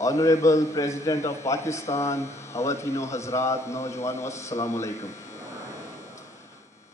Honorable President of Pakistan, Khawatino Hazrat, Naujwano, Assalamu alaikum.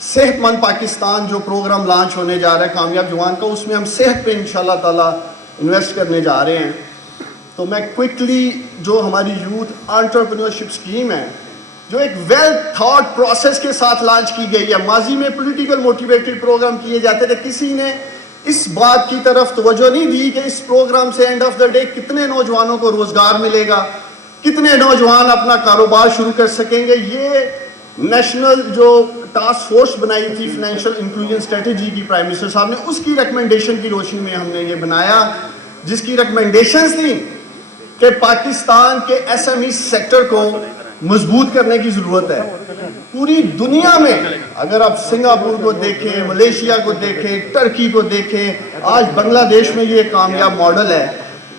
صحت مند پاکستان جو پروگرام لانچ ہونے جا رہا ہے کامیاب جوان کا, اس میں ہم صحت پہ انشاءاللہ تعالیٰ انویسٹ کرنے جا رہے ہیں. تو میں کوئکلی جو ہماری یوتھ انٹرپرینورشپ اسکیم ہے جو ایک ویل تھاٹ پروسیس کے ساتھ لانچ کی گئی ہے. ماضی میں پولیٹیکل موٹیویٹڈ پروگرام کیے جاتے تھے, کسی نے اس بات کی طرف توجہ نہیں دی کہ اس پروگرام سے اینڈ آف دا ڈے کتنے نوجوانوں کو روزگار ملے گا, کتنے نوجوان اپنا کاروبار شروع کر سکیں گے. یہ نیشنل جو ٹاسک فورس بنائی تھی فائنینشیل انکلوژن اسٹریٹجی کی پرائم منسٹر صاحب نے, اس کی ریکمنڈیشن کی روشنی میں ہم نے یہ بنایا, جس کی ریکمنڈیشنز تھیں کہ پاکستان کے ایس ایم ای سیکٹر کو مضبوط کرنے کی ضرورت ہے. پوری دنیا میں اگر آپ سنگاپور کو دیکھیں, ملیشیا کو دیکھیں, ٹرکی کو دیکھیں, آج بنگلہ دیش میں یہ کامیاب ماڈل ہے.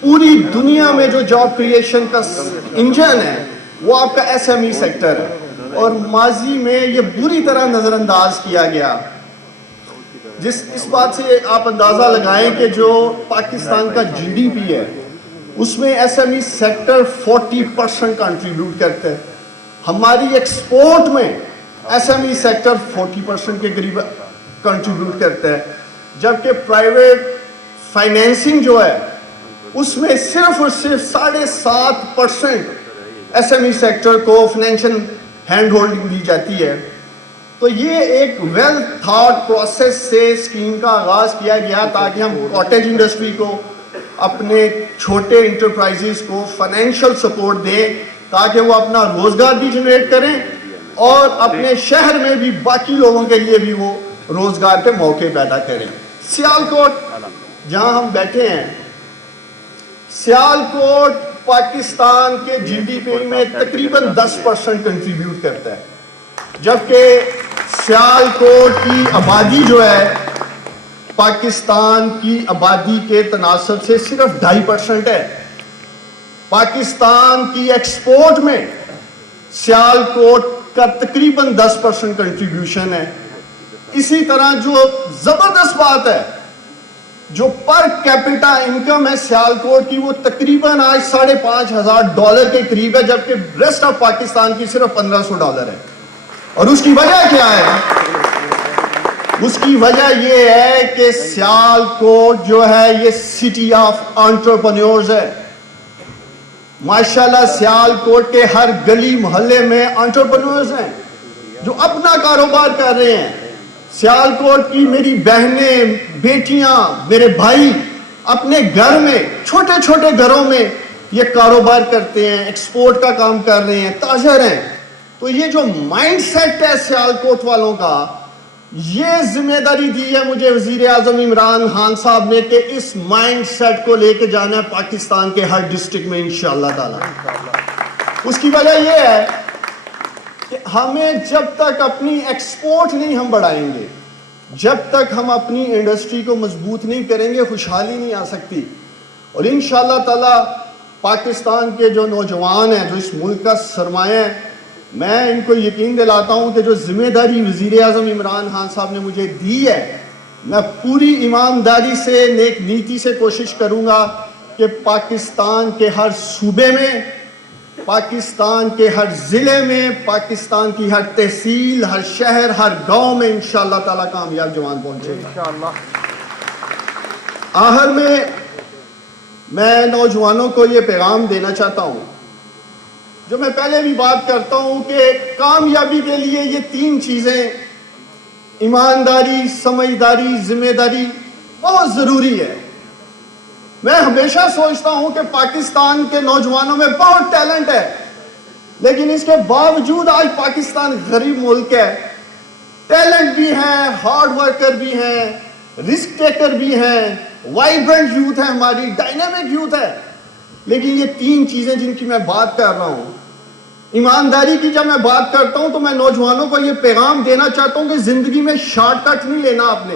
پوری دنیا میں جو جاب کریشن کا انجن ہے وہ آپ کا ایس ایم ای سیکٹر ہے, اور ماضی میں یہ بری طرح نظر انداز کیا گیا. اس بات سے آپ اندازہ لگائیں کہ جو پاکستان کا جی ڈی پی ہے اس میں S M E sector 40% contribute کرتا ہے. ہماری ایکسپورٹ میں ایس ایم ای سیکٹر 40% کے قریب کنٹریبیوٹ کرتا ہے, جبکہ پرائیویٹ فائنینسنگ جو ہے اس میں صرف اور صرف 7.5% ایس ایم ای سیکٹر کو فائنینشیل ہینڈ ہولڈنگ دی جاتی ہے. تو یہ ایک ویل تھاٹ پروسیس سے اسکیم کا آغاز کیا گیا تاکہ ہم کاٹیج انڈسٹری کو, اپنے چھوٹے انٹرپرائزز کو فائنینشیل سپورٹ دیں تاکہ وہ اپنا روزگار بھی جنریٹ کریں اور اپنے شہر میں بھی باقی لوگوں کے لیے بھی وہ روزگار کے موقع پیدا کریں. سیالکوٹ جہاں ہم بیٹھے ہیں, سیالکوٹ پاکستان کے جی ڈی پی میں تقریباً 10% کنٹریبیوٹ کرتا ہے, جبکہ سیالکوٹ کی آبادی جو ہے پاکستان کی آبادی کے تناسب سے صرف 2.5% ہے. پاکستان کی ایکسپورٹ میں سیالکوٹ کا تقریباً 10% کنٹریبیوشن ہے. اسی طرح جو زبردست بات ہے, جو پر کیپیٹا انکم ہے سیالکوٹ کی وہ تقریباً آج $5,500 کے قریب ہے, جبکہ ریسٹ آف پاکستان کی صرف $1,500 ہے. اور اس کی وجہ کیا ہے؟ اس کی وجہ یہ ہے کہ سیالکوٹ جو ہے یہ سٹی آف انٹرپرینورز ہے. ماشاءاللہ سیالکوٹ کے ہر گلی محلے میں انٹرپرینورز ہیں جو اپنا کاروبار کر رہے ہیں. سیالکوٹ کی میری بہنیں, بیٹیاں, میرے بھائی اپنے گھر میں, چھوٹے چھوٹے گھروں میں یہ کاروبار کرتے ہیں, ایکسپورٹ کا کام کر رہے ہیں, تاجر ہیں. تو یہ جو مائنڈ سیٹ ہے سیالکوٹ والوں کا, یہ ذمہ داری دی ہے مجھے وزیر اعظم عمران خان صاحب نے کہ اس مائنڈ سیٹ کو لے کے جانا ہے پاکستان کے ہر ڈسٹرکٹ میں انشاءاللہ تعالی. اس کی وجہ یہ ہے کہ ہمیں جب تک اپنی ایکسپورٹ نہیں ہم بڑھائیں گے, جب تک ہم اپنی انڈسٹری کو مضبوط نہیں کریں گے, خوشحالی نہیں آ سکتی. اور انشاءاللہ تعالی پاکستان کے جو نوجوان ہیں, جو اس ملک کا سرمایہ ہے, میں ان کو یقین دلاتا ہوں کہ جو ذمہ داری وزیر اعظم عمران خان صاحب نے مجھے دی ہے, میں پوری ایمانداری سے, نیک نیتی سے کوشش کروں گا کہ پاکستان کے ہر صوبے میں, پاکستان کے ہر ضلع میں, پاکستان کی ہر تحصیل, ہر شہر, ہر گاؤں میں انشاءاللہ تعالی کامیاب جوان پہنچے گا. آخر میں نوجوانوں کو یہ پیغام دینا چاہتا ہوں جو میں پہلے بھی بات کرتا ہوں کہ کامیابی کے لیے یہ 3 چیزیں, ایمانداری, سمجھداری, ذمہ داری, بہت ضروری ہے. میں ہمیشہ سوچتا ہوں کہ پاکستان کے نوجوانوں میں بہت ٹیلنٹ ہے, لیکن اس کے باوجود آج پاکستان غریب ملک ہے. ٹیلنٹ بھی ہے, ہارڈ ورکر بھی ہیں, رسک ٹیکر بھی ہیں, وائبرنٹ یوتھ ہے ہماری, ڈائنامک یوتھ ہے, لیکن یہ 3 چیزیں جن کی میں بات کر رہا ہوں, ایمانداری کی جب میں بات کرتا ہوں تو میں نوجوانوں کو یہ پیغام دینا چاہتا ہوں کہ زندگی میں شارٹ کٹ نہیں لینا. آپ نے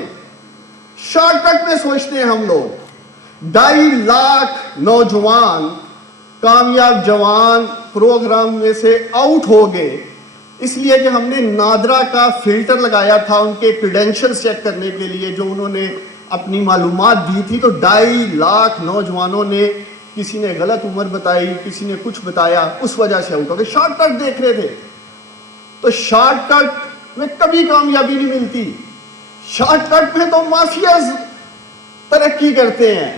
شارٹ کٹ میں سوچتے ہیں ہم لوگ. 2.5 لاکھ نوجوان کامیاب جوان پروگرام میں سے آؤٹ ہو گئے اس لیے کہ ہم نے نادرا کا فلٹر لگایا تھا ان کے کریڈینشلز چیک کرنے کے لیے, جو انہوں نے اپنی معلومات دی تھی. تو 2.5 لاکھ نوجوانوں نے, کسی نے غلط عمر بتائی, کسی نے کچھ بتایا, اس وجہ سے آؤٹ ہو گئے. شارٹ کٹ دیکھ رہے تھے. تو شارٹ کٹ میں کبھی کامیابی نہیں ملتی. شارٹ کٹ میں تو مافیاز ترقی کرتے ہیں.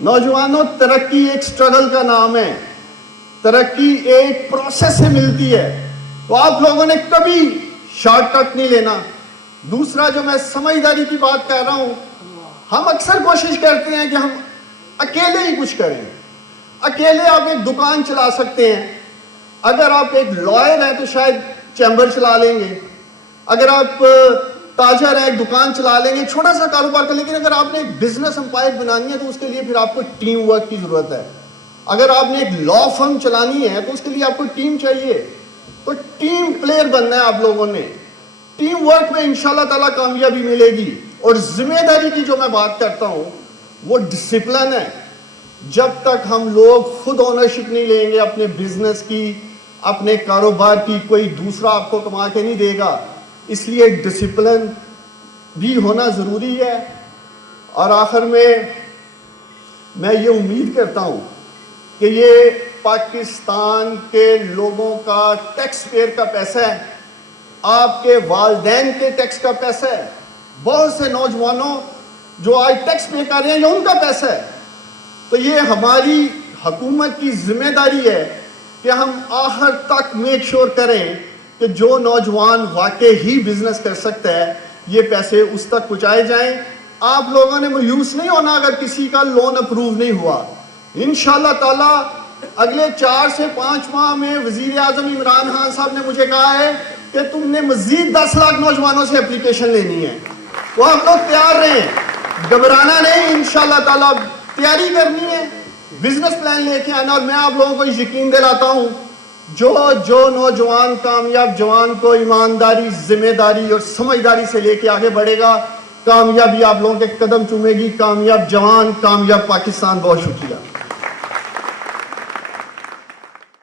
نوجوانوں، ترقی ایک سٹرگل کا نام ہے، ترقی ایک پروسیس سے ملتی ہے. تو آپ لوگوں نے کبھی شارٹ کٹ نہیں لینا. دوسرا جو میں سمجھداری کی بات کر رہا ہوں، ہم اکثر کوشش کرتے ہیں کہ ہم اکیلے ہی کچھ کریں. اکیلے آپ ایک دکان چلا سکتے ہیں. اگر آپ ایک لائر ہیں تو شاید چیمبر چلا لیں گے. اگر آپ تاجر ہیں، ایک دکان چلا لیں گے، چھوٹا سا کاروبار کر. لیکن اگر آپ نے ایک بزنس امپائر بنانی ہے تو اس کے لیے پھر آپ کو ٹیم ورک کی ضرورت ہے. اگر آپ نے ایک لا فرم چلانی ہے تو اس کے لیے آپ کو ٹیم چاہیے. تو ٹیم پلیئر بننا ہے آپ لوگوں نے. ٹیم ورک میں انشاءاللہ تعالیٰ کامیابی ملے گی. اور ذمہ داری کی جو میں بات کرتا ہوں وہ ڈسپلن ہے. جب تک ہم لوگ خود اونرشپ نہیں لیں گے اپنے بزنس کی، اپنے کاروبار کی، کوئی دوسرا آپ کو کما کے نہیں دے گا. اس لیے ڈسپلن بھی ہونا ضروری ہے. اور آخر میں یہ امید کرتا ہوں کہ یہ پاکستان کے لوگوں کا ٹیکس پیئر کا پیسہ ہے، آپ کے والدین کے ٹیکس کا پیسہ ہے. بہت سے نوجوانوں جو آج ٹیکس پے کر رہے ہیں یہ ان کا پیسہ ہے. تو یہ ہماری حکومت کی ذمہ داری ہے کہ ہم آخر تک میک شور کریں کہ جو نوجوان واقعی ہی بزنس کر سکتا ہے یہ پیسے اس تک پہنچائے جائیں. آپ لوگوں نے مایوس نہیں ہونا اگر کسی کا لون اپروو نہیں ہوا. انشاءاللہ تعالیٰ اگلے 4 سے 5 ماہ میں وزیر اعظم عمران خان صاحب نے مجھے کہا ہے کہ تم نے مزید 10 لاکھ نوجوانوں سے اپلیکیشن لینی ہے. تو آپ لوگ تیار رہیں، گھبرانا نہیں. انشاءاللہ تعالیٰ تیاری کرنی ہے، بزنس پلان لے کے آنا. اور میں آپ لوگوں کو یقین دلاتا ہوں جو نوجوان کامیاب جوان کو ایمانداری، ذمہ داری اور سمجھداری سے لے کے آگے بڑھے گا، کامیابی آپ لوگوں کے قدم چومے گی. کامیاب جوان، کامیاب پاکستان. بہت شکریہ.